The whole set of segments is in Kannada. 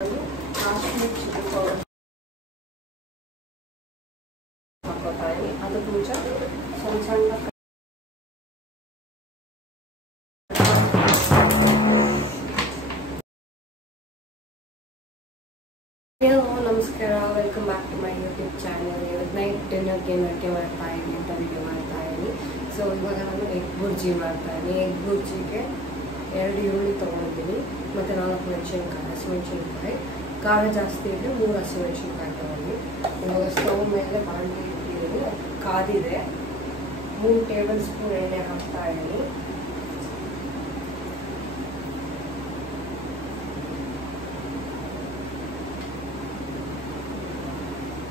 ಕಾಶ್ಮೀರ್ ಚಿಲ್ಲಿ ಪೌಡರ್ ಹಾಕೋತಾ ಇದೀನಿ. ಅದಕ್ಕೆ ಮುಂಚೆ ಸಣ್ಣ ಸಣ್ಣ ನಮಸ್ಕಾರ, welcome back to my YouTube channel. ಇವತ್ತು ನೈಟ್ ಡಿನ್ನರ್ಗೆ ಅಡುಗೆ ಮಾಡ್ತಾ ಇದ್ದೀನಿ ಅಂತ ವಿಡಿಯೋ ಮಾಡ್ತಾ ಇದ್ದೀನಿ. ಸೊ ಇವಾಗ ನಾನು ಎಗ್ ಬುರ್ಜಿ ಮಾಡ್ತಾ ಇದ್ದೀನಿ. ಎಗ್ ಬುರ್ಜಿಗೆ 2 ಈರುಳ್ಳಿ ತೊಗೊಂಡಿದ್ದೀನಿ ಮತ್ತು 4 ಮೆಣಸಿನ್ಕಾಯಿ, ಹಸಿಮೆಣಸಿನ್ಕಾಯಿ. ಖಾರ ಜಾಸ್ತಿ ಇದೆ, 3 ಹಸಿಮೆಣಸಿನ್ಕಾಯಿ ತೊಗೊಂಡು ಇವಾಗ ಸ್ಟವ್ ಮೇಲೆ ಬಾಂಡ್ಲಿ ಇಟ್ಟಿದ್ದೀನಿ. ಕಾದಿದೆ. 3 ಟೇಬಲ್ ಸ್ಪೂನ್ ಎಣ್ಣೆ ಹಾಕ್ತಾ ಇದ್ದೀನಿ.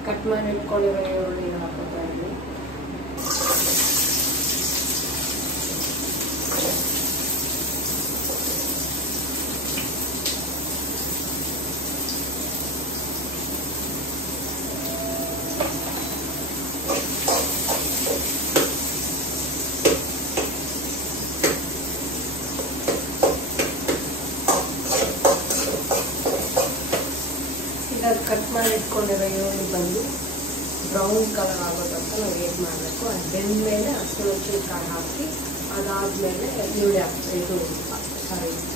ಕಟ್ ಮಾಡಿ ಇಟ್ಕೊಂಡಿರೋ ಈರುಳ್ಳಿನ ಹಾಕೋತಾ ಇದ್ದೀನಿ. ಕಟ್ ಮಾಡಿ ಇಟ್ಕೊಂಡಿರೋ ಈರುಳ್ಳಿ ಬಂದು ಬ್ರೌನ್ ಕಲರ್ ಆಗೋದಂತ ನಾವು ವೇಟ್ ಮಾಡಬೇಕು. ಅದು ಬೆಂದಮೇಲೆ ಹಸಿಮೆಣಸಿನ್ಕಾಯಿ ಹಾಕಿ ಅದಾದಮೇಲೆ ಈರುಳ್ಳಿ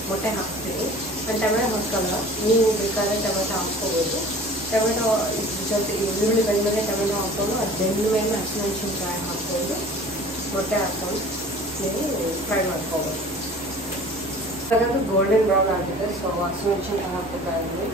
ಮೊಟ್ಟೆ ಹಾಕ್ತೀನಿ. ನಾನು ಟೊಮೆಟೊ ಹಾಕಲ್ಲ, ನೀವು ಬೇಕಾದರೆ ಟೊಮೆಟೊ ಹಾಕ್ಕೋಬೋದು. ಟೊಮೆಟೊ ಜೊತೆ ಈರುಳ್ಳಿ ಬೆಂದಮೇಲೆ ಟೊಮೆಟೊ ಹಾಕ್ಕೊಂಡು ಅದು ಬೆಂದಮೇಲೆ ಹಸಿಮೆಣಸಿನ್ಕಾಯಿ ಹಾಕ್ಕೊಂಡು ಮೊಟ್ಟೆ ಹಾಕ್ಕೊಂಡು ನೀವು ಫ್ರೈ ಮಾಡ್ಕೋಬೋದು. ಅದು ಗೋಲ್ಡನ್ ಬ್ರೌನ್ ಆಗಿದೆ. ಸೊ ಹಸಿಮೆಣಸಿನ್ಕಾಯಿ ಹಾಕ್ಕೋತಾ ಇದ್ದೀನಿ.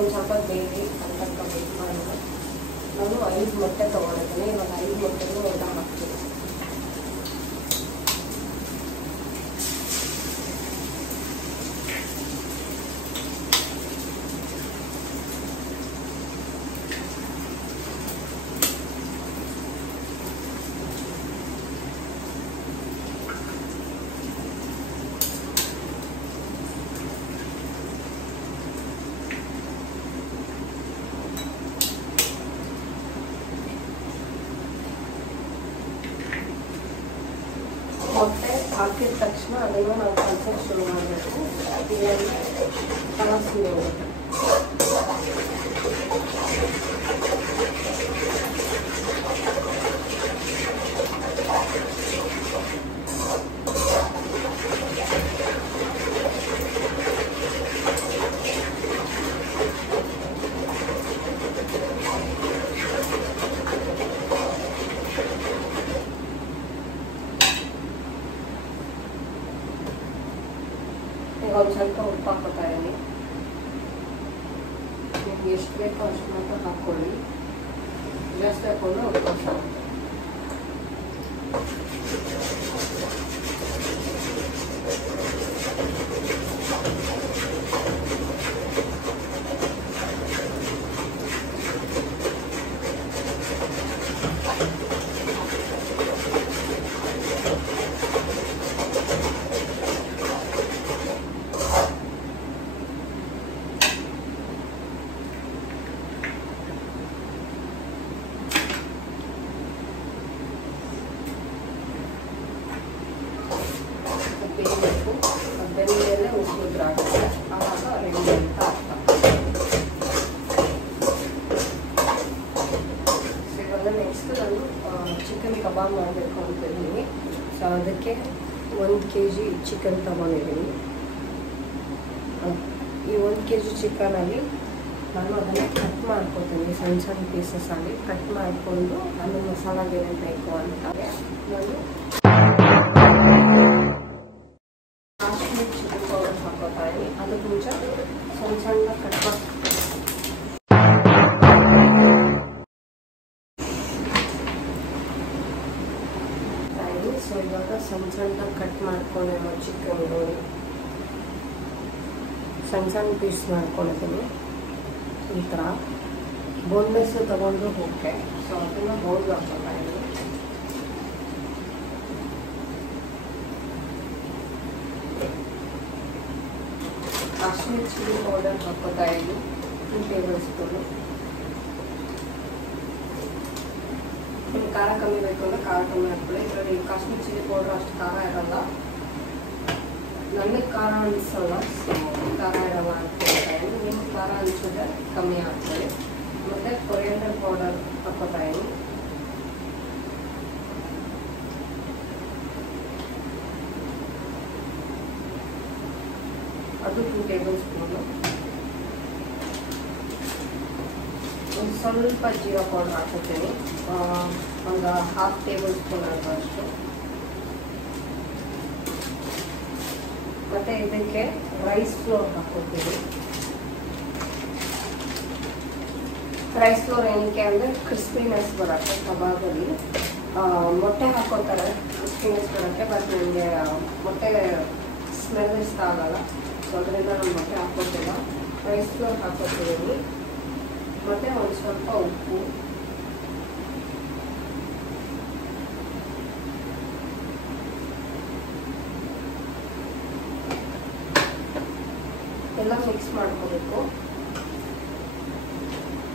ಒಂದು ಸ್ವಲ್ಪ ಬೇರೆ ಅಂತ ವೇಟ್ ಮಾಡೋಣ. ನಾನು 5 ಮೊಟ್ಟೆ ತೊಗೊಂಡಿದ್ದೀನಿ. ಇವಾಗ 5 ಮೊಟ್ಟೆನೂ ಒಳ್ಳೆ ಹಾಕ್ತೀನಿ. ಮೊಟ್ಟೆ ಹಾಕಿದ ತಕ್ಷಣ ಅದನ್ನು ನಾವು ಕಲಸೋಕೆ ಶುರು ಮಾಡಬೇಕು. ಇದರಲ್ಲಿ ಕಲಸಿ ಹೋಗುತ್ತೆ. ಈಗ ಒಂದು ಸ್ವಲ್ಪ ಉಪ್ಪು ಹಾಕೋತಾ ಇದ್ದೀನಿ. ನಿಮ್ಗೆ ಎಷ್ಟು ಬೇಕೋ ಅಷ್ಟು ಮಾತ್ರ ಹಾಕ್ಕೊಳ್ಳಿ. ಜಾಸ್ತಿ ಹಾಕ್ಕೊಂಡು ಉಪ್ಪು ಬೇಯಬೇಕು. ಬೆಂದಮೇಲೆ ಉಸಿರಾಗುತ್ತೆ. ಆವಾಗ ರೆಡಿ ಅಂತ ಅರ್ಥ. ಇವಾಗ ನೆಕ್ಸ್ಟ್ ನಾನು ಚಿಕನ್ ಕಬಾಬ್ ಮಾಡಬೇಕು ಅಂತಿದ್ದೀನಿ. ಸೊ ಅದಕ್ಕೆ 1 kg ಚಿಕನ್ ತೊಗೊಂಡಿದ್ದೀನಿ. ಈ 1 kg ಚಿಕನಲ್ಲಿ ನಾನು ಅದನ್ನು ಕಟ್ ಮಾಡ್ಕೊತೀನಿ. ಸಣ್ಣ ಸಣ್ಣ ಪೀಸಸ್ ಆಗಿ ಕಟ್ ಮಾಡಿಕೊಂಡು ಆಮೇಲೆ ಮಸಾಲಾಗೆ ಏನೇನು ಬೇಕು ಅಂತ ನಾನು ಕಾಶ್ಮೀರ್ ಚಿಲ್ಲಿ ಪೌಡರ್ ಹಾಕೋತಾ ಇದ್ದೀನಿ. ಅದಕ್ಕೆ ಮುಂಚೆ ಸಣ್ಣ ಸಣ್ಣ ಕಟ್ ಮಾಡಿ ಸೊ ಇವಾಗ ಸಣ್ಣ ಸಣ್ಣ ಕಟ್ ಮಾಡ್ಕೊಂಡಿರೋ ಚಿಕನ್ ನೋಡಿ ಸಣ್ಣ ಸಣ್ಣ ಪೀಸ್ ಮಾಡ್ಕೊಂಡಿದ್ದೀನಿ. ಈ ಥರ ಬೋನ್ಲೆಸ್ ತಗೊಂಡು ಹೋಗ್ತೆ. ಸೊ ಅದನ್ನು ಬೌಲ್ಗೆ ಹಾಕೋತಾ ಇದ್ದೀನಿ. ಕಾಶ್ಮೀರ್ ಚಿಲ್ಲಿ ಪೌಡರ್ ಹಾಕೋತಾ ಇದ್ದೀನಿ 2 ಟೇಬಲ್ ಸ್ಪೂನು. ನಿಮ್ಗೆ ಖಾರ ಕಮ್ಮಿ ಬೇಕು ಅಂದರೆ ಖಾರ ಕಮ್ಮಿ ಹಾಕ್ಕೊಳ್ಳಿ. ಇದರಲ್ಲಿ ಕಾಶ್ಮೀರ್ ಚಿಲ್ಲಿ ಪೌಡರ್ ಅಷ್ಟು ಖಾರ ಇರಲ್ಲ, ನನಗೆ ಖಾರ ಅನಿಸಲ್ಲ, ಸೊ ಖಾರ ಇರಲ್ಲ ಹಾಕ್ಕೊಳ್ತಾ ಇದ್ದೀನಿ. ನಿಮ್ಗೆ ಖಾರ ಅನಿಸಿದ್ರೆ ಕಮ್ಮಿ ಹಾಕ್ಕೊಳ್ಳಿ. ಮತ್ತು ಕೊರಿಯಾಂಡರ್ ಪೌಡರ್ ಹಾಕೋತಾ ಇದ್ದೀನಿ. ಅದು 2 ಟೇಬಲ್ ಸ್ಪೂನು. ಒಂದು ಸ್ವಲ್ಪ ಜೀರಾ ಪೌಡರ್ ಹಾಕೋತೀನಿ, ಒಂದು 1/2 ಟೇಬಲ್ ಸ್ಪೂನ್ ಆಗುವಷ್ಟು. ಮತ್ತು ಇದಕ್ಕೆ ರೈಸ್ ಫ್ಲೋರ್ ಹಾಕೋತೀನಿ. ರೈಸ್ ಫ್ಲೋರ್ ಏನಕ್ಕೆ ಅಂದರೆ ಕ್ರಿಸ್ಪಿನೆಸ್ ಬರುತ್ತೆ ಕಬಾಬಲ್ಲಿ. ಮೊಟ್ಟೆ ಹಾಕೋತಾರೆ ಕ್ರಿಸ್ಪಿನೆಸ್ ಬರುತ್ತೆ, ಬಟ್ ನನಗೆ ಮೊಟ್ಟೆ ಸ್ಮೆಲ್ ಇಷ್ಟ ಆಗಲ್ಲ. ಸೊ ಅದರಿಂದ ನಾನು ಮೊಟ್ಟೆ ಹಾಕೋತಿಲ್ಲ, ರೈಸ್ ಫ್ಲೋರ್ ಹಾಕೋತಿದ್ದೀನಿ. ಮತ್ತು ಒಂದು ಸ್ವಲ್ಪ ಉಪ್ಪು, ಎಲ್ಲ ಮಿಕ್ಸ್ ಮಾಡ್ಕೋಬೇಕು.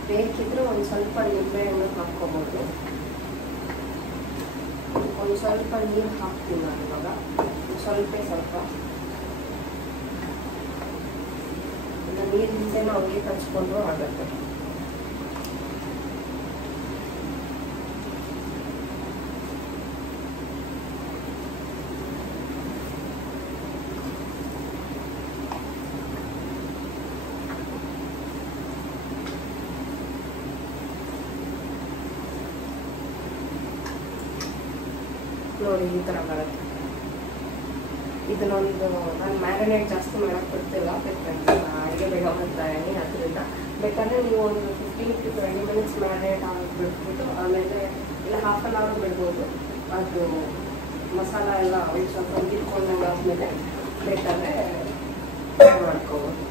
ಬೇಕಿದ್ರೆ ಒಂದು ಸ್ವಲ್ಪ ನಿಂಬೆಹಣ್ಣು ಹಾಕ್ಕೋಬೋದು. ಒಂದು ಸ್ವಲ್ಪ ನೀರು ಹಾಕ್ತೀನಿ ನಾನು ಇವಾಗ, ಸ್ವಲ್ಪ ನೀರಿನಿಂದ ಅವ್ರಿಗೆ ಕಚ್ಕೊಂಡು ಆಗುತ್ತೆ. ನೋಡಿ ಈ ಥರ ಬರುತ್ತೆ. ಇದನ್ನೊಂದು ನಾನು ಮ್ಯಾರಿನೇಟ್ ಜಾಸ್ತಿ ಮಾಡೋಕ್ಕೆ ಬಿಡ್ತಿಲ್ಲ, ಅಡುಗೆ ಬೇಗ ಮಾಡ್ತಾಯಿದ್ದೀನಿ. ಅದರಿಂದ ಬೇಕಾದರೆ ನೀವು ಒಂದು 15 to 20 ಮಿನಿಟ್ಸ್ ಮ್ಯಾರಿನೇಟ್ ಬಿಟ್ಬಿಟ್ಟು ಆಮೇಲೆ ಇಲ್ಲ 1/2 an hour ಬಿಡ್ಬೋದು. ಅದು ಮಸಾಲ ಎಲ್ಲ ಒಂದು ಸ್ವಲ್ಪ ಉದ್ದಿಟ್ಕೊಂಡಾಗ ಆದಮೇಲೆ ಬೇಕಾದರೆ ಫ್ರೈ ಮಾಡ್ಕೋಬೋದು.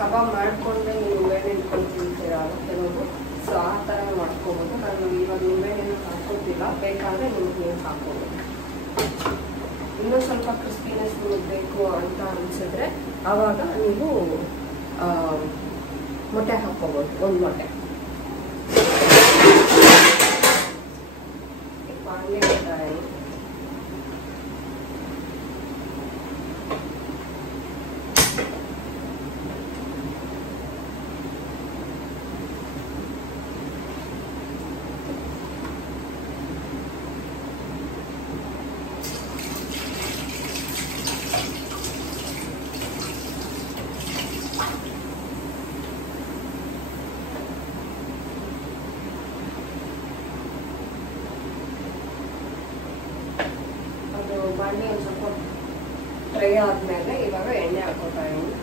ಕಬಾಬ್ ಮಾಡಿಕೊಂಡೆ ನೀವು ನಿಂಬೆಹಣ್ಣು ಇಟ್ಕೊಂಡು ತಿಂತೀರಲ್ಲ ಕೆಲವರು, ಸೊ ಆ ಥರ ಮಾಡ್ಕೋಬೋದು. ನಾನು ಇವಾಗ ನಿಂಬೆಹಣ್ಣು ಹಾಕೋತಿಲ್ಲ, ಬೇಕಾದರೆ ನಿಮಗೆ ನೀವು ಹಾಕ್ಕೋಬೋದು. ಇನ್ನೂ ಸ್ವಲ್ಪ ಕ್ರಿಸ್ಪಿನೆಸ್ ನಿಮಗೆ ಬೇಕು ಅಂತ ಅನಿಸಿದ್ರೆ ಆವಾಗ ನೀವು ಮೊಟ್ಟೆ ಹಾಕ್ಕೋಬೋದು, ಒಂದು ಮೊಟ್ಟೆ. ಬಾಣಲೆ ಇಡ್ತಾರೆ. ಬಾಣಲೆ ಒಂದು ಸ್ವಲ್ಪ ಫ್ರೈ ಆದಮೇಲೆ ಇವಾಗ ಎಣ್ಣೆ ಹಾಕೋತಾ ಇದ್ದೀನಿ.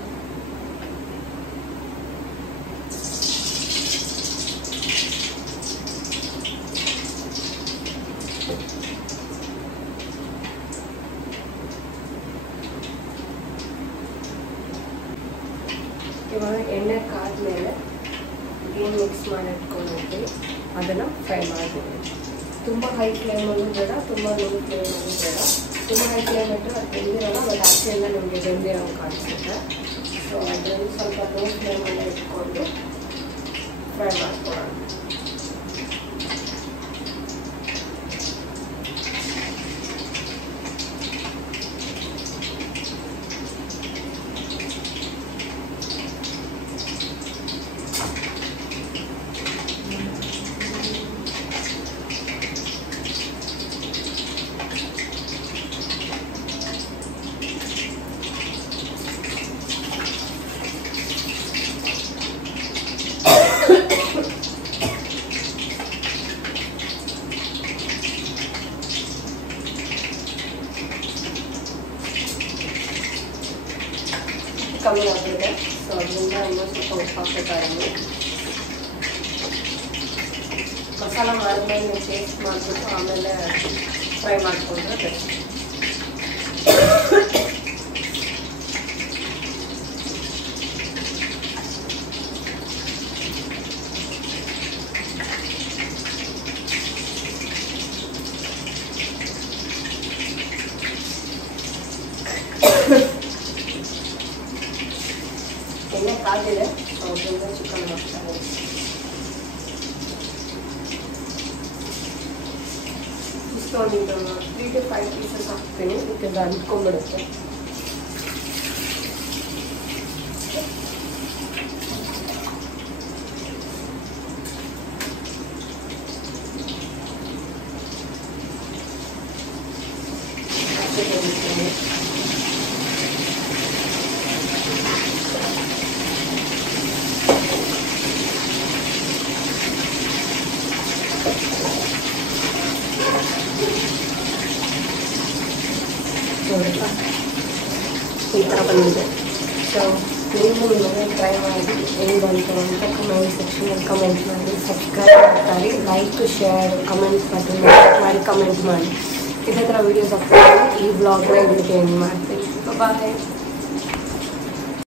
ಇವಾಗ ಎಣ್ಣೆ ಕಾದ್ಮೇಲೆ ಏನು ಮಿಕ್ಸ್ ಮಾಡಿ ಇಟ್ಕೊಂಡಿರ್ತೀವಿ ಅದನ್ನು ಫ್ರೈ ಮಾಡ್ತೀವಿ. ತುಂಬ ಹೈ ಫ್ಲೇಮಲ್ಲೂ ಬೇಡ, ತುಂಬ ಲೋ ಫ್ಲೇಮಲ್ಲೂ ಬೇಡ. ತುಂಬ ಹೈ ಫ್ಲೇಮ್ ಇಟ್ಟರೆ ಅದು ಬೆಂದಿರೋಲ್ಲ, ಬಟ್ ಆಚೆಯಿಂದ ನಮಗೆ ಬೆಂದಿರೋ ಕಾಣಿಸುತ್ತೆ. ಸೊ ಅದರಲ್ಲಿ ಸ್ವಲ್ಪ ಲೋ ಫ್ಲೇಮಲ್ಲೇ ಇಟ್ಕೊಂಡು ಫ್ರೈ ಮಾಡ್ಕೊಳ್ಳೋಣ. ಕಮ್ಮಿ ಆಗಿದೆ, ಸೊ ಅದರಿಂದ ಇನ್ನೊಂದು ಸ್ವಲ್ಪ ಉಪ್ಪು ಹಾಕ್ತಾ ಇದ್ದೀನಿ. ಮಸಾಲ ಮಾಡಿದ್ಮೇಲೆ ನೀವು ಟೇಸ್ಟ್ ಮಾಡಿಬಿಟ್ಟು ಆಮೇಲೆ ಫ್ರೈ ಮಾಡಿಕೊಂಡ್ರೆ ಬೆಸ್ಟ್. ಎಣ್ಣೆ ಕಾದಿದೆ, ಅದರಿಂದ ಚಿಕನ್ ಹಾಕ್ತಾರೆ. ಇಷ್ಟೊಂದು 3 to 5 ಪೀಸಸ್ ಹಾಕ್ತೀನಿ, ಯಾಕಂದ್ರೆ ಅಂದ್ಕೊಂಡ್ಬಿಡುತ್ತೆ. ಈ ಥರ ಬಂದಿದೆ. ಸೊ ನೀವು ಮನೆ ಟ್ರೈ ಮಾಡಿ ಹೆಂಗೆ ಬಂತು ಅಂತ ಕಮೆಂಟ್ ಸೆಕ್ಷನಲ್ಲಿ ಕಮೆಂಟ್ ಮಾಡಿ. ಸಬ್ಸ್ಕ್ರೈಬ್ ಮಾಡ್ತಾರೆ, ಲೈಕ್ ಶೇರ್ ಕಮೆಂಟ್ ಬಟನ್ ಮಾಡಿ ಕಮೆಂಟ್ ಮಾಡಿ. ಇದೇ ಥರ ವೀಡಿಯೋಸ್ ಅಪ್ಲೋಡ್ ಮಾಡಿ ಈ ವ್ಲಾಗ್ನ ಇಲ್ಲಿಗೆ ಎಂಡ್ ಮಾಡ್ತೀನಿ. ಬಾಯ್.